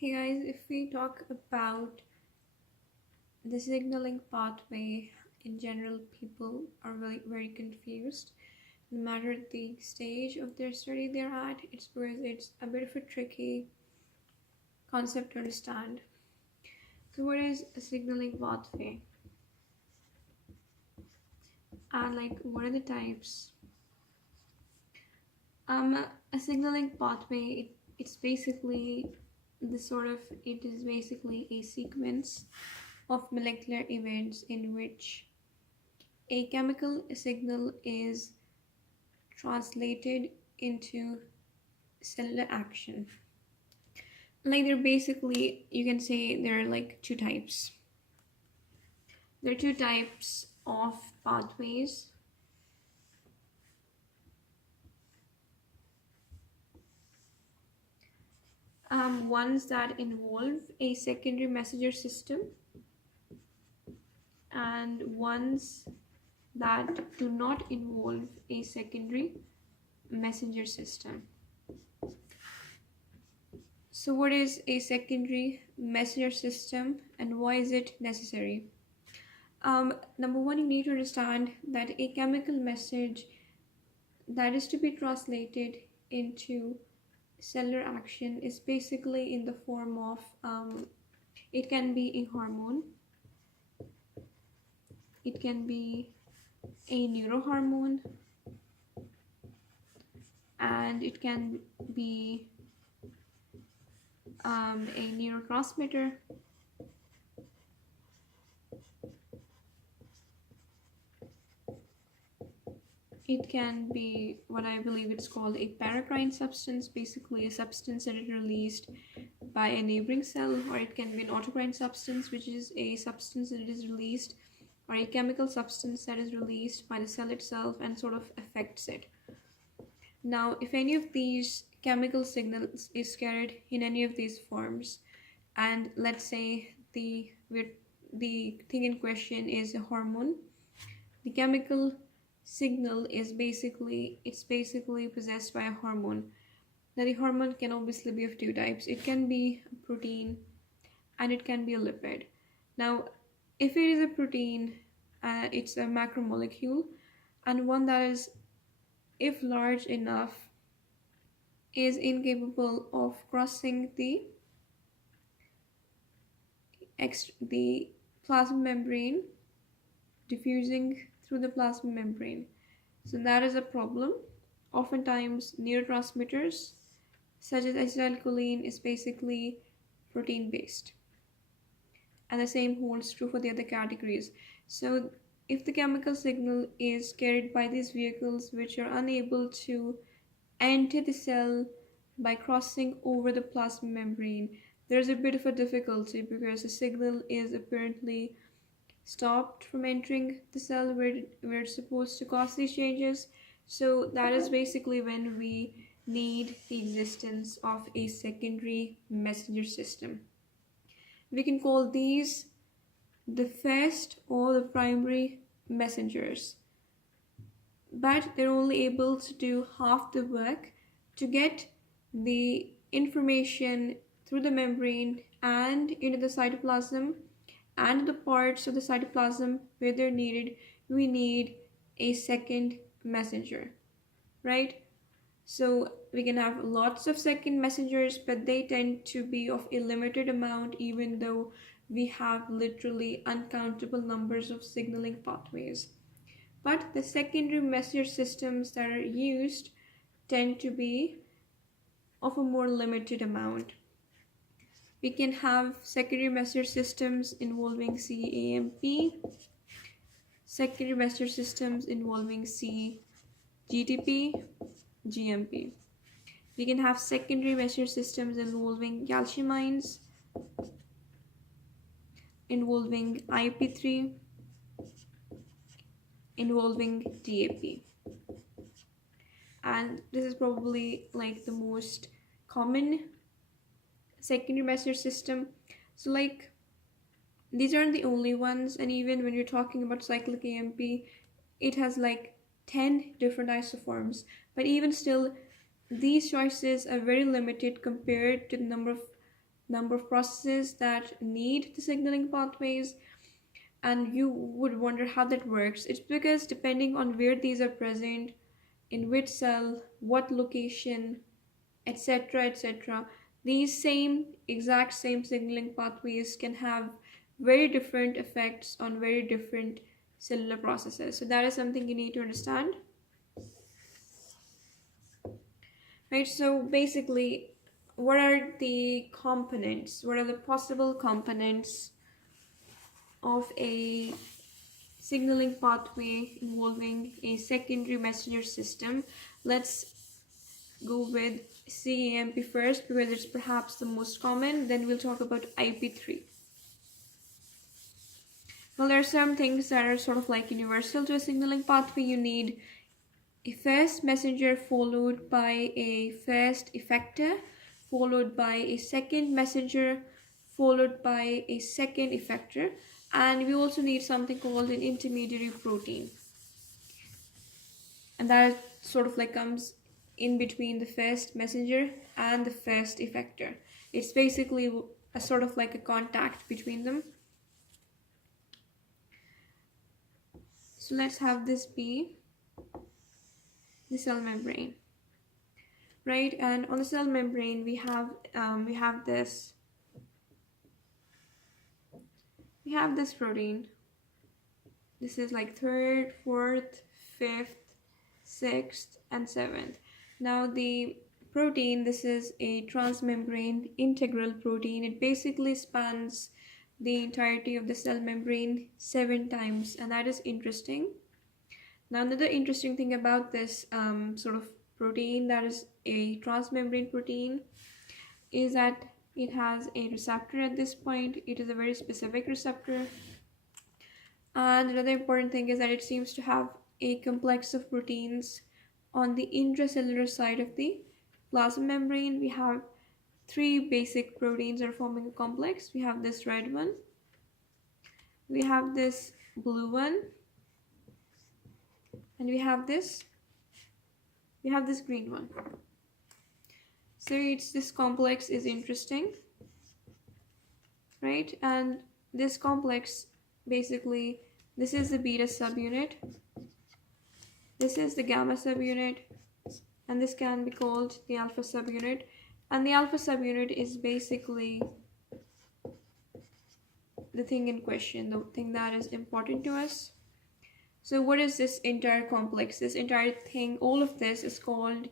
Hey guys, if we talk about the signaling pathway in general, people are very confused. No matter the stage of their study they're at, it's because it's a bit of a tricky concept to understand. So, what is a signaling pathway? And what are the types? A signaling pathway, it's basically it is basically a sequence of molecular events in which a chemical signal is translated into cellular action. They're basically, you can say there are two types. There are two types of pathways. Ones that involve a secondary messenger system and ones that do not involve a secondary messenger system. So what is a secondary messenger system and why is it necessary? Number one, you need to understand that a chemical message that is to be translated into cellular action is basically in the form of it can be a hormone, it can be a neurohormone, and it can be a neurotransmitter. It can be what I believe it's called a paracrine substance, basically a substance that is released by a neighboring cell, or it can be an autocrine substance, which is a substance that is released, or a chemical substance that is released by the cell itself and sort of affects it. Now, if any of these chemical signals is carried in any of these forms, and let's say the thing in question is a hormone, the chemical signal is basically possessed by a hormone. Now the hormone can obviously be of two types. It can be a protein and it can be a lipid. Now if it is a protein, it's a macromolecule, and one that is, if large enough, is incapable of crossing the plasma membrane, diffusing through the plasma membrane. So that is a problem. Oftentimes neurotransmitters such as acetylcholine is basically protein based, and the same holds true for the other categories. So if the chemical signal is carried by these vehicles which are unable to enter the cell by crossing over the plasma membrane, there's a bit of a difficulty because the signal is apparently stopped from entering the cell where it's supposed to cause these changes. So that is basically when we need the existence of a secondary messenger system. We can call these the first or the primary messengers, but they're only able to do half the work to get the information through the membrane and into the cytoplasm, and the parts of the cytoplasm where they're needed. We need a second messenger, right? So we can have lots of second messengers, but they tend to be of a limited amount, even though we have literally uncountable numbers of signaling pathways. But the secondary messenger systems that are used tend to be of a more limited amount. We can have secondary messenger systems involving CAMP, secondary messenger systems involving CGTP, GMP. We can have secondary messenger systems involving calcium ions, involving IP3, involving DAP. And this is probably the most common secondary messenger system. So these aren't the only ones, and even when you're talking about cyclic AMP, it has 10 different isoforms, but even still these choices are very limited compared to the number of number of processes that need the signaling pathways, and you would wonder how that works. It's because depending on where these are present, in which cell, what location, etc., etc., these exact same signaling pathways can have very different effects on very different cellular processes. So that is something you need to understand. Right, so basically, what are the components? What are the possible components of a signaling pathway involving a secondary messenger system? Let's go with CAMP first because it's perhaps the most common. Then we'll talk about IP3. Well, there are some things that are sort of like universal to a signaling pathway. You need a fast messenger followed by a fast effector, followed by a second messenger, followed by a second effector, and we also need something called an intermediary protein, and that sort of like comes in between the fast messenger and the fast effector. It's basically a sort of like a contact between them. So let's have this be the cell membrane, right? And on the cell membrane we have this protein. This is like third, fourth, fifth, sixth, and seventh. Now the protein, this is a transmembrane integral protein. It basically spans the entirety of the cell membrane 7 times, and that is interesting. Now another interesting thing about this sort of protein that is a transmembrane protein is that it has a receptor at this point. It is a very specific receptor. And another important thing is that it seems to have a complex of proteins on the intracellular side of the plasma membrane. We have 3 basic proteins that are forming a complex. We have this red one, we have this blue one, and we have this green one. So this complex is interesting, right? And this complex, basically, this is the beta subunit, this is the gamma subunit, and this can be called the alpha subunit. And the alpha subunit is basically the thing in question, the thing that is important to us. So what is this entire complex? This entire thing, all of this is called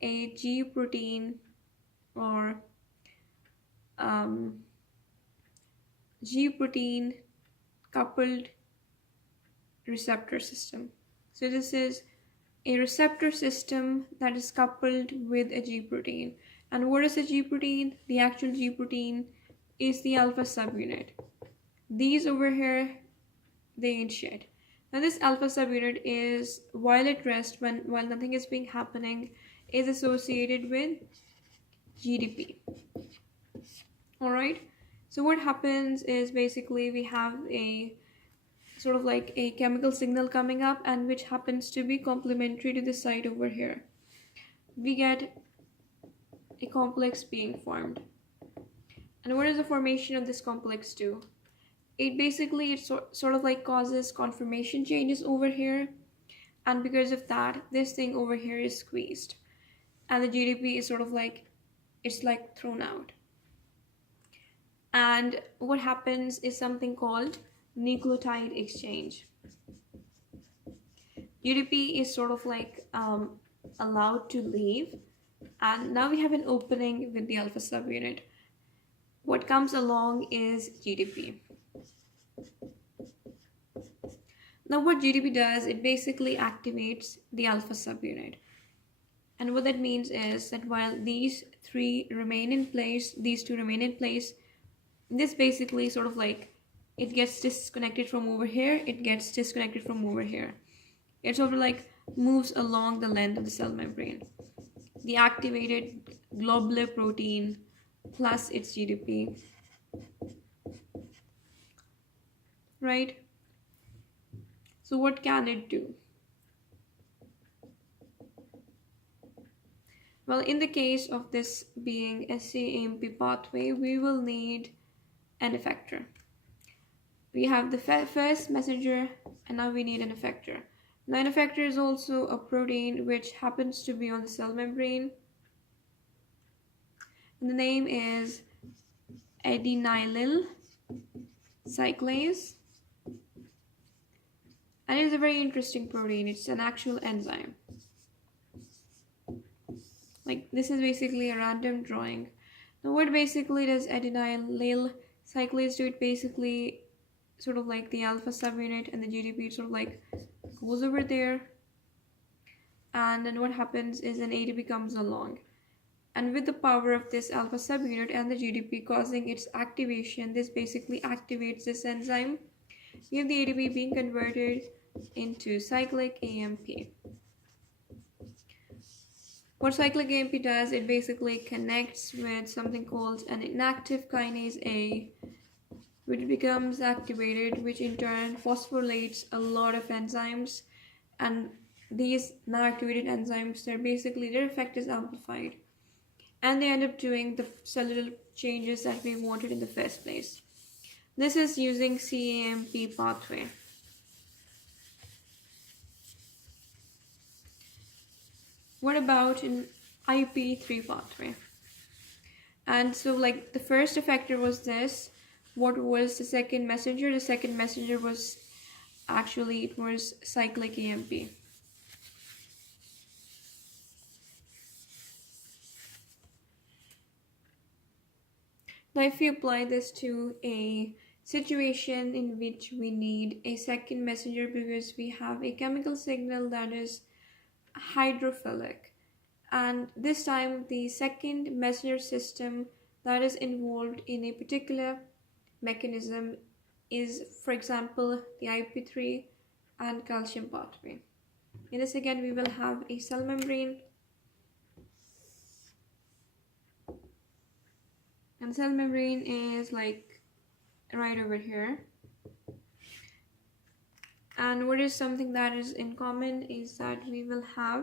a GProtein or GProtein coupled receptor system. So this is a receptor system that is coupled with a GProtein. And what is a GProtein? The actual GProtein is the alpha subunit. These over here, they ain't shit. Now this alpha subunit is, while at rest, while nothing is being happening, is associated with GDP. Alright, so what happens is basically we have a sort of like a chemical signal coming up, and which happens to be complementary to the site over here. We get a complex being formed. And what does the formation of this complex do? It basically sort of like causes conformation changes over here, and because of that, this thing over here is squeezed, and the GDP is sort of like, it's like thrown out. And what happens is something called nucleotide exchange. GDP is sort of like allowed to leave, and now we have an opening with the alpha subunit. What comes along is GDP. Now what GDP does, it basically activates the alpha subunit. And what that means is that while these 3 remain in place, these 2 remain in place, this basically sort of like, it gets disconnected from over here, it gets disconnected from over here. It sort of like moves along the length of the cell membrane. The activated globular protein plus its GDP, right? So what can it do? Well, in the case of this being a CAMP pathway, we will need an effector. We have the first messenger, and now we need an effector. Now, an effector is also a protein which happens to be on the cell membrane. And the name is adenylyl cyclase. And it is a very interesting protein. It's an actual enzyme. Like, this is basically a random drawing. Now, what basically does adenylyl cyclase do? It basically sort of like the alpha subunit and the GDP, it sort of like goes over there. And then what happens is an ATP comes along. And with the power of this alpha subunit and the GDP causing its activation, this basically activates this enzyme. You have the ATP being converted into cyclic AMP. What cyclic AMP does, it basically connects with something called an inactive kinase A, which becomes activated, which in turn phosphorylates a lot of enzymes. And these now activated enzymes, their effect is amplified. And they end up doing the cellular changes that we wanted in the first place. This is using CAMP pathway. What about an IP3 pathway? And so like the first effector was this. What was the second messenger? The second messenger was actually, it was cyclic AMP. Now if you apply this to a situation in which we need a second messenger because we have a chemical signal that is hydrophilic, and this time the second messenger system that is involved in a particular mechanism is, for example, the IP3 and calcium pathway. In this again we will have a cell membrane, and the cell membrane is like right over here. And what is something that is in common is that we will have